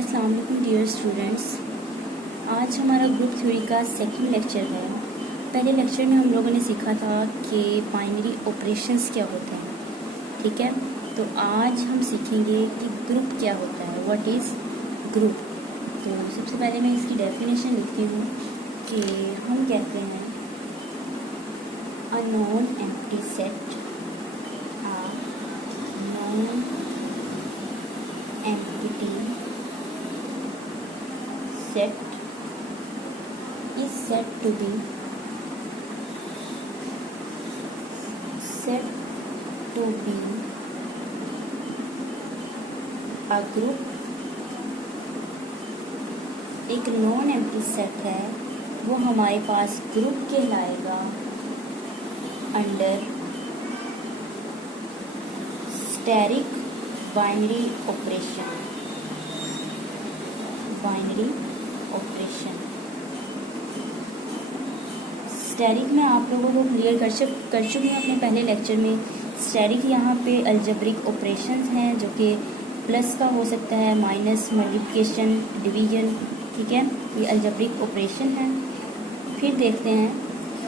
अस्सलाम वालेकुम dear students. आज हमारा ग्रुप थ्योरी का सेकंड लेक्चर है। पहले लेक्चर में हम लोगों ने सीखा था कि बाइनरी ऑपरेशंस क्या होते हैं, ठीक है। तो आज हम सीखेंगे कि ग्रुप क्या होता है, व्हाट इज़ ग्रुप। तो सबसे पहले मैं इसकी डेफिनेशन लिखती हूँ कि हम कहते हैं अ non empty set, non empty set is said to be a group। एक नॉन एम्प्टी सेट है, वो हमारे पास ग्रुप कहलाएगा under static binary operation. Static में आप लोगों को क्लियर कर चुके हैं अपने पहले लेक्चर में। स्टैटिक यहाँ पे अलजेब्रिक ऑपरेशंस हैं जो कि प्लस का हो सकता है, माइनस, मल्टीप्लिकेशन, डिवीजन, ठीक है, ये अलजेब्रिक ऑपरेशन है। फिर देखते हैं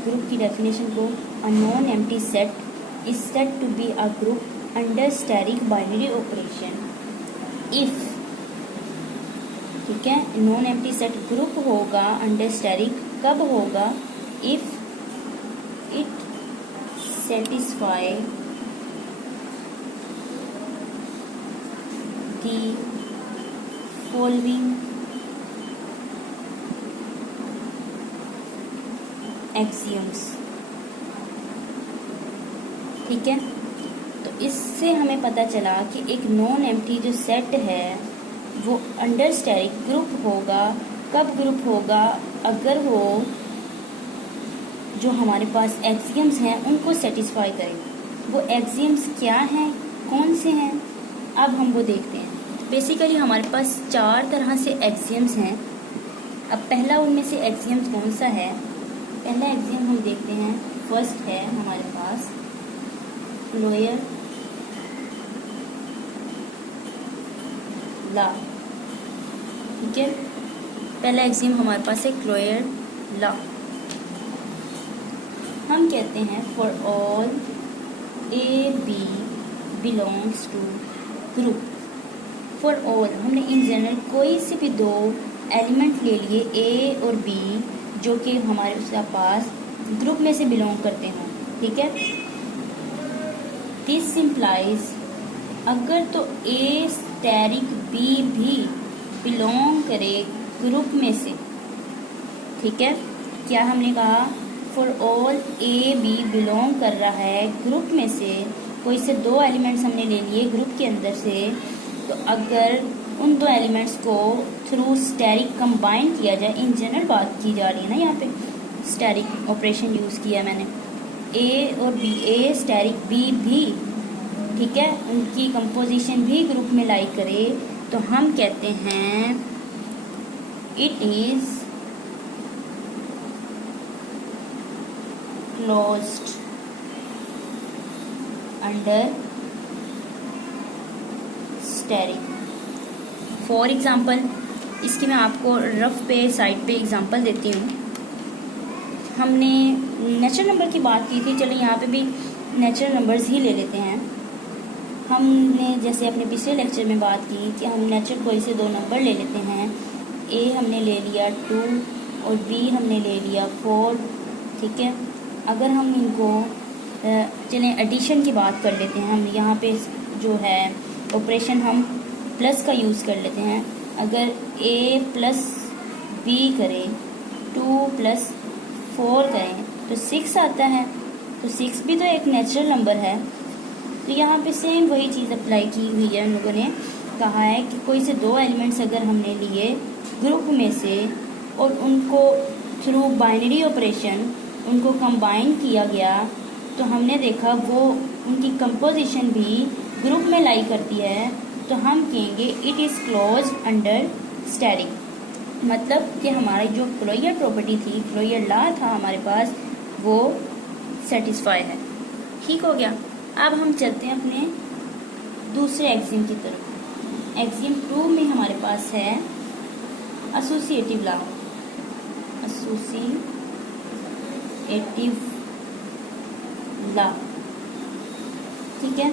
ग्रुप की डेफिनेशन को। A non empty set is said to be a group under static binary operation if, ठीक है। नॉन एम्प्टी सेट ग्रुप होगा अंडर स्टैटिक कब होगा, if it satisfy the following axioms, ठीक है। तो इससे हमें पता चला कि एक नॉन एम्प्टी जो सेट है वो अंडर स्टैटिक ग्रुप होगा। कब ग्रुप होगा, अगर वो जो हमारे पास एक्सियम्स हैं उनको सेटिस्फाई करें। वो एक्सियम्स क्या हैं, कौन से हैं, अब हम वो देखते हैं। बेसिकली हमारे पास 4 तरह से एक्सियम्स हैं। अब पहला उनमें से एक्सियम्स कौन सा है, पहला एक्सियम हम देखते हैं। फर्स्ट है हमारे पास क्लोयर लॉ, ठीक है। पहला एक्सियम हमारे पास है क्लोयर लॉ। हम कहते हैं for all A B belongs to group. For all हमने इन जनरल कोई से भी 2 एलिमेंट ले लिए ए और बी जो कि हमारे पास ग्रुप में से बिलोंग करते हों, ठीक है। दिस सिंप्लाइज अगर तो ए स्टैटिक बी भी बिलोंग करे ग्रुप में से, ठीक है। क्या हमने कहा, for all A B belong कर रहा है ग्रुप में से, कोई से 2 एलिमेंट्स हमने ले लिए ग्रुप के अंदर से। तो अगर उन 2 एलिमेंट्स को थ्रू स्टैटिक कंबाइन किया जाए, इन जनरल बात की जा रही है ना, यहाँ पे स्टैटिक ऑपरेशन यूज़ किया मैंने। ए और बी, ए स्टैटिक बी भी, ठीक है, उनकी कंपोजिशन भी ग्रुप में लाई करे तो हम कहते हैं it is closed under static. For example, इसकी मैं आपको रफ पे साइड पे एग्जांपल देती हूँ। हमने नेचुरल नंबर की बात की थी, चलो यहाँ पे भी नेचुरल नंबर्स ही ले लेते हैं। हमने जैसे अपने पिछले लेक्चर में बात की कि हम नेचुरल कोई से 2 नंबर ले लेते हैं। ए हमने ले लिया 2 और बी हमने ले लिया 4, ठीक है। अगर हम इनको चलें एडिशन की बात कर लेते हैं। हम यहाँ पे जो है ऑपरेशन हम प्लस का यूज़ कर लेते हैं। अगर ए प्लस बी करें, 2 प्लस 4 करें तो 6 आता है। तो 6 भी तो एक नेचुरल नंबर है। तो यहाँ पे सेम वही चीज़ अप्लाई की हुई है। उन लोगों ने कहा है कि कोई से 2 एलिमेंट्स अगर हमने लिए ग्रुप में से और उनको थ्रू बाइनरी ऑपरेशन उनको कंबाइन किया गया तो हमने देखा वो उनकी कंपोजिशन भी ग्रुप में लाई करती है, तो हम कहेंगे it is close under static. मतलब कि हमारी जो क्लोयर प्रॉपर्टी थी, क्लोयर लॉ था हमारे पास, वो सेटिस्फाई है। ठीक हो गया। अब हम चलते हैं अपने दूसरे एक्सियम की तरफ। एक्सियम 2 में हमारे पास है एसोसिएटिव लॉ। एसोसिएटिव लॉ, ठीक है।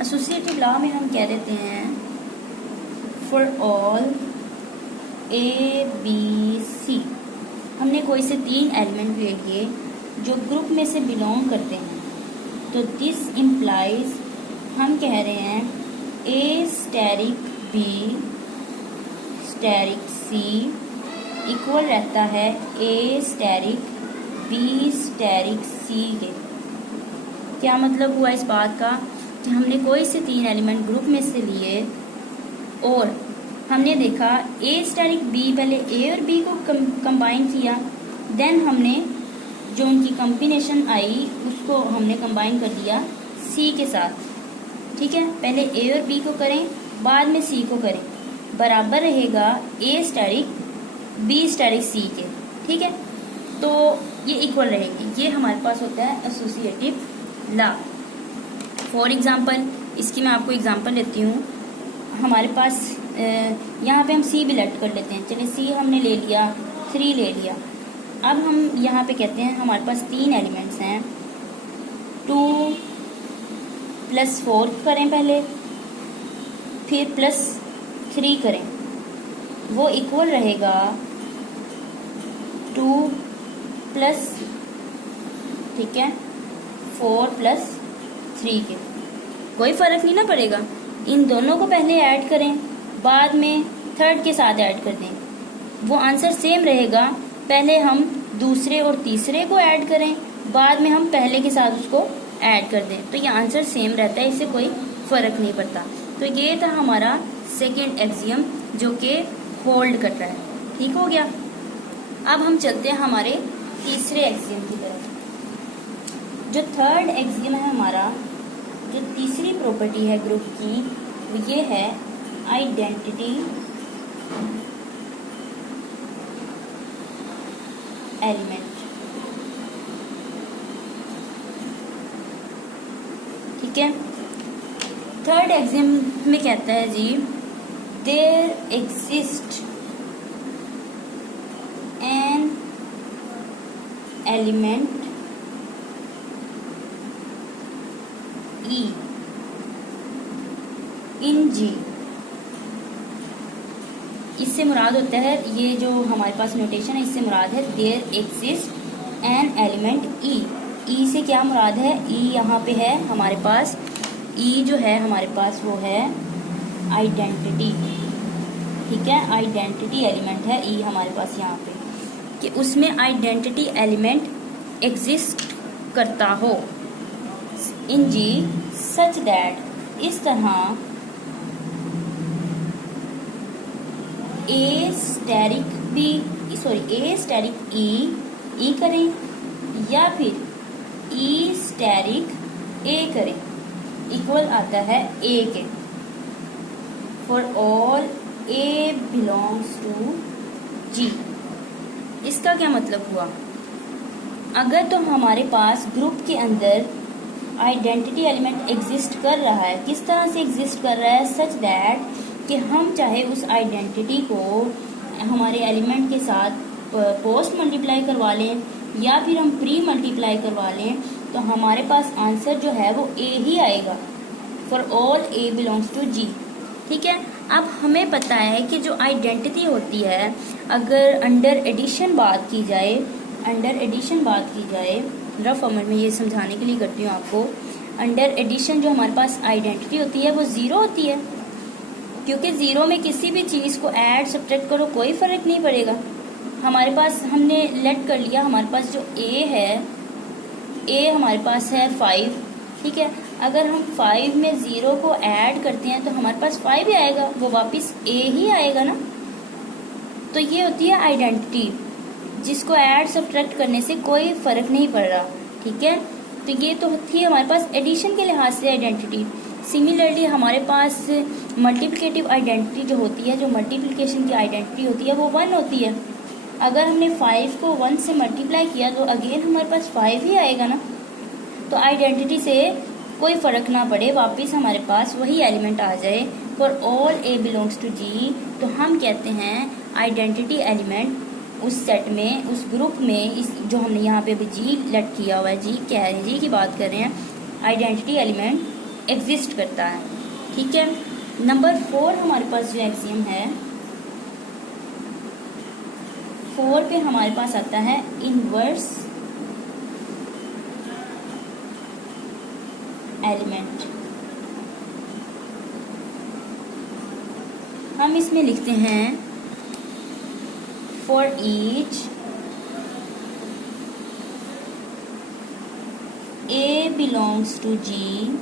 एसोसिएटिव लॉ में हम कह देते हैं for all A B C, हमने कोई से 3 एलिमेंट ले लिए जो ग्रुप में से बिलोंग करते हैं, तो दिस इम्प्लाइज, हम कह रहे हैं ए स्टेरिक बी स्टेरिक सी इक्वल रहता है ए स्टेरिक बी स्टेरिक सी के। क्या मतलब हुआ इस बात का कि हमने कोई से 3 एलिमेंट ग्रुप में से लिए और हमने देखा ए स्टेरिक बी, पहले ए और बी को कंबाइन किया, देन हमने जो उनकी कॉम्बिनेशन आई उसको हमने कंबाइन कर दिया सी के साथ, ठीक है। पहले ए और बी को करें, बाद में सी को करें, बराबर रहेगा ए स्टेरिक बी स्टेरिक सी के, ठीक है। तो ये इक्वल रहेगी, ये हमारे पास होता है एसोसिएटिव लॉ। फॉर एग्जांपल, इसकी मैं आपको एग्जांपल लेती हूँ। हमारे पास यहाँ पे हम सी भी लेट कर लेते हैं, चलिए सी हमने ले लिया, 3 ले लिया। अब हम यहाँ पे कहते हैं हमारे पास 3 एलिमेंट्स हैं, 2 + 4 करें पहले, फिर +3 करें, वो इक्वल रहेगा 2 + ठीक है 4 + 3 के। कोई फर्क नहीं ना पड़ेगा, इन दोनों को पहले ऐड करें, बाद में थर्ड के साथ ऐड कर दें, वो आंसर सेम रहेगा। पहले हम दूसरे और तीसरे को ऐड करें, बाद में हम पहले के साथ उसको ऐड कर दें, तो ये आंसर सेम रहता है, इससे कोई फर्क नहीं पड़ता। तो ये था हमारा सेकेंड एक्सियम जो कि होल्ड कर रहा है, ठीक हो गया। अब हम चलते हैं हमारे तीसरे एक्सियम की तरफ। जो थर्ड एक्सियम है हमारा, जो तीसरी प्रॉपर्टी है ग्रुप की, वो ये है आइडेंटिटी एलिमेंट, ठीक है। थर्ड एक्सियम में कहता है जी, देयर एग्जिस्ट एन एलिमेंट ई इन जी। इससे मुराद होता है, ये जो हमारे पास नोटेशन है, इससे मुराद है देयर एग्जिस्ट एन एलिमेंट ई। ई से क्या मुराद है, ई यहाँ पे है हमारे पास, ई जो है हमारे पास वो है आइडेंटिटी, ठीक है। आइडेंटिटी एलिमेंट है ई हमारे पास यहाँ पे, कि उसमें आइडेंटिटी एलिमेंट एग्जिस्ट करता हो इन जी, सच दैट, इस तरह ए स्टेरिक ई करें या फिर ई स्टेरिक ए करें, इक्वल आता है ए के। For all a belongs to G. इसका क्या मतलब हुआ, अगर तो हमारे पास ग्रुप के अंदर आइडेंटिटी एलिमेंट एग्जिस्ट कर रहा है, किस तरह से एग्जिस्ट कर रहा है, सच दैट कि हम चाहे उस आइडेंटिटी को हमारे एलिमेंट के साथ पोस्ट मल्टीप्लाई करवा लें या फिर हम प्री मल्टीप्लाई करवा लें, तो हमारे पास आंसर जो है वो ए ही आएगा। For all a belongs to G, ठीक है। अब हमें पता है कि जो आइडेंटिटी होती है, अगर अंडर एडिशन बात की जाए, रफ फॉर्मेट में ये समझाने के लिए करती हूँ आपको, अंडर एडिशन जो हमारे पास आइडेंटिटी होती है वो 0 होती है, क्योंकि 0 में किसी भी चीज़ को ऐड सब्ट्रैक्ट करो कोई फ़र्क नहीं पड़ेगा। हमारे पास हमने लेट कर लिया, हमारे पास जो ए है, ए हमारे पास है 5, ठीक है। अगर हम 5 में 0 को ऐड करते हैं तो हमारे पास 5 ही आएगा, वो वापस ए ही आएगा ना। तो ये होती है आइडेंटिटी, जिसको ऐड सब्ट्रैक्ट करने से कोई फ़र्क नहीं पड़ रहा, ठीक है। तो ये तो थी हमारे पास एडिशन के लिहाज से आइडेंटिटी। सिमिलरली हमारे पास मल्टीप्लिकेटिव आइडेंटिटी जो होती है, जो मल्टीप्लिकेशन की आइडेंटिटी होती है, वो 1 होती है। अगर हमने 5 को 1 से मल्टीप्लाई किया तो अगेन हमारे पास 5 ही आएगा ना। तो आइडेंटिटी से कोई फ़र्क ना पड़े, वापस हमारे पास वही एलिमेंट आ जाए for all a belongs to G, तो हम कहते हैं आइडेंटिटी एलिमेंट उस सेट में, उस ग्रुप में, इस जो हमने यहाँ पे अभी जी लेट किया हुआ है, जी कह रहे हैं, जी की बात कर रहे हैं, आइडेंटिटी एलिमेंट एग्जिस्ट करता है। ठीक है। नंबर 4 हमारे पास जो एक्सियम है, 4 पे हमारे पास आता है इनवर्स एलिमेंट। हम इसमें लिखते हैं for each a belongs to G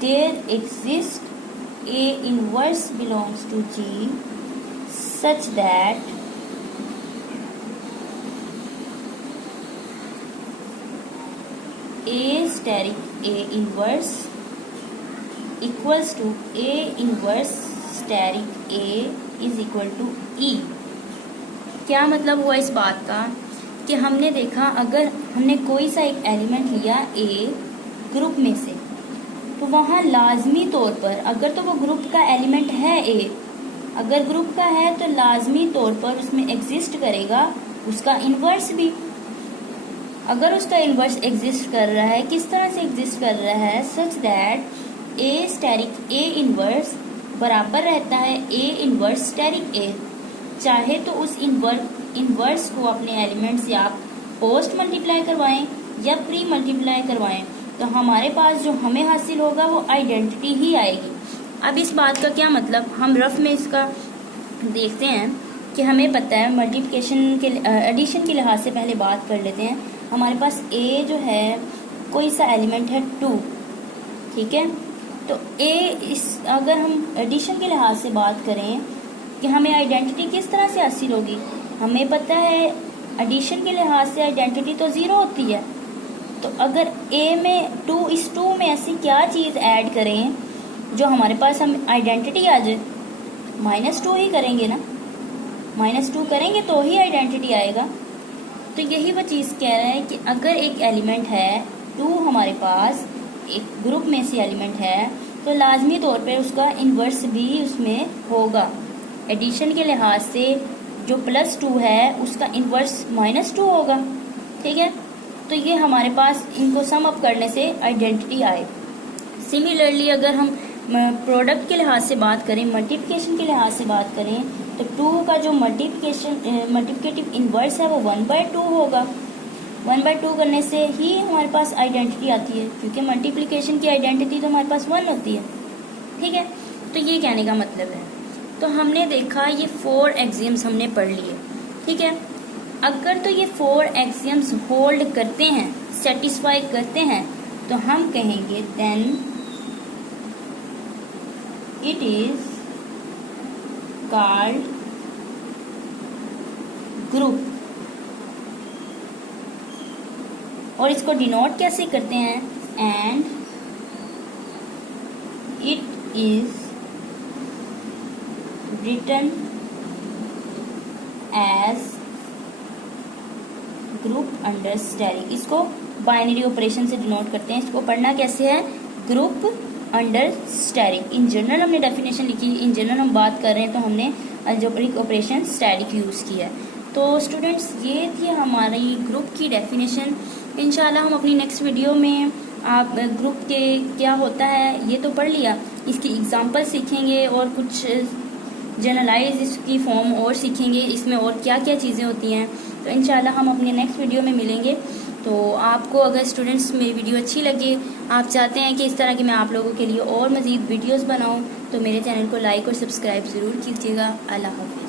there exist a inverse belongs to G such that A asterisk A inverse equals to a inverse asterisk a is equal to e. क्या मतलब हुआ इस बात का कि हमने देखा अगर हमने कोई सा एक एलिमेंट लिया ए ग्रुप में से, तो वहाँ लाजमी तौर पर, अगर तो वो ग्रुप का एलिमेंट है ए, अगर ग्रुप का है तो लाजमी तौर पर उसमें एग्जिस्ट करेगा उसका इनवर्स भी। अगर उसका इनवर्स एग्जिस्ट कर रहा है, किस तरह से एग्जिस्ट कर रहा है, such that A asterisk A inverse बराबर रहता है ए इनवर्स स्टेरिक ए। चाहे तो उस इनवर्स को अपने एलिमेंट से आप पोस्ट मल्टीप्लाई करवाएं या प्री मल्टीप्लाई करवाएं, तो हमारे पास जो हमें हासिल होगा वो आइडेंटिटी ही आएगी। अब इस बात का क्या मतलब, हम रफ में इसका देखते हैं कि हमें पता है मल्टीप्लिकेशन के एडिशन के लिहाज से पहले बात कर लेते हैं। हमारे पास ए जो है कोई सा एलिमेंट है 2, ठीक है। तो ए इस अगर हम एडिशन के लिहाज से बात करें कि हमें आइडेंटिटी किस तरह से हासिल होगी, हमें पता है एडिशन के लिहाज से आइडेंटिटी तो 0 होती है। तो अगर ए में 2 इस 2 में ऐसी क्या चीज़ ऐड करें जो हमारे पास हम आइडेंटिटी आ जाए, -2 ही करेंगे ना, -2 करेंगे तो ही आइडेंटिटी आएगा। तो यही वो चीज़ कह रहा है कि अगर एक एलिमेंट है 2 हमारे पास एक ग्रुप में से एलिमेंट है, तो लाजमी तौर पे उसका इन्वर्स भी उसमें होगा। एडिशन के लिहाज से जो +2 है उसका इन्वर्स -2 होगा, ठीक है। तो ये हमारे पास इनको सम अप करने से आइडेंटिटी आए। सिमिलरली अगर हम प्रोडक्ट के लिहाज से बात करें, मल्टीप्लिकेशन के लिहाज से बात करें, तो 2 का जो मल्टीप्लिकेटिव इन्वर्स है वो 1/2 होगा। 1/2 करने से ही हमारे पास आइडेंटिटी आती है, क्योंकि मल्टीप्लिकेशन की आइडेंटिटी तो हमारे पास 1 होती है, ठीक है। तो ये कहने का मतलब है। तो हमने देखा ये 4 एक्सियम्स हमने पढ़ लिए, ठीक है। अगर तो ये 4 एक्सियम्स होल्ड करते हैं, सेटिस्फाई करते हैं, तो हम कहेंगे then it is called group. और इसको डिनोट कैसे करते हैं, and it is written as group under asterisk. इसको बाइनरी ऑपरेशन से डिनोट करते हैं। इसको पढ़ना कैसे है, group under asterisk. In general हमने डेफिनेशन लिखी, इन जनरल हम बात कर रहे हैं तो हमने अलजेब्रिक ऑपरेशन स्टेरिक यूज़ किया है। तो स्टूडेंट्स ये थी हमारी ग्रुप की डेफिनेशन। इंशाल्लाह हम अपनी नेक्स्ट वीडियो में आप ग्रुप के क्या होता है ये तो पढ़ लिया, इसकी एग्जांपल सीखेंगे और कुछ जनरलाइज इसकी फॉर्म और सीखेंगे, इसमें और क्या क्या चीज़ें होती हैं। तो इंशाल्लाह हम अपने नेक्स्ट वीडियो में मिलेंगे। तो आपको अगर स्टूडेंट्स मेरी वीडियो अच्छी लगे, आप चाहते हैं कि इस तरह की मैं आप लोगों के लिए और मज़ीद वीडियोस बनाऊं, तो मेरे चैनल को लाइक और सब्सक्राइब ज़रूर कीजिएगा। अल्लाह हाफ़िज़।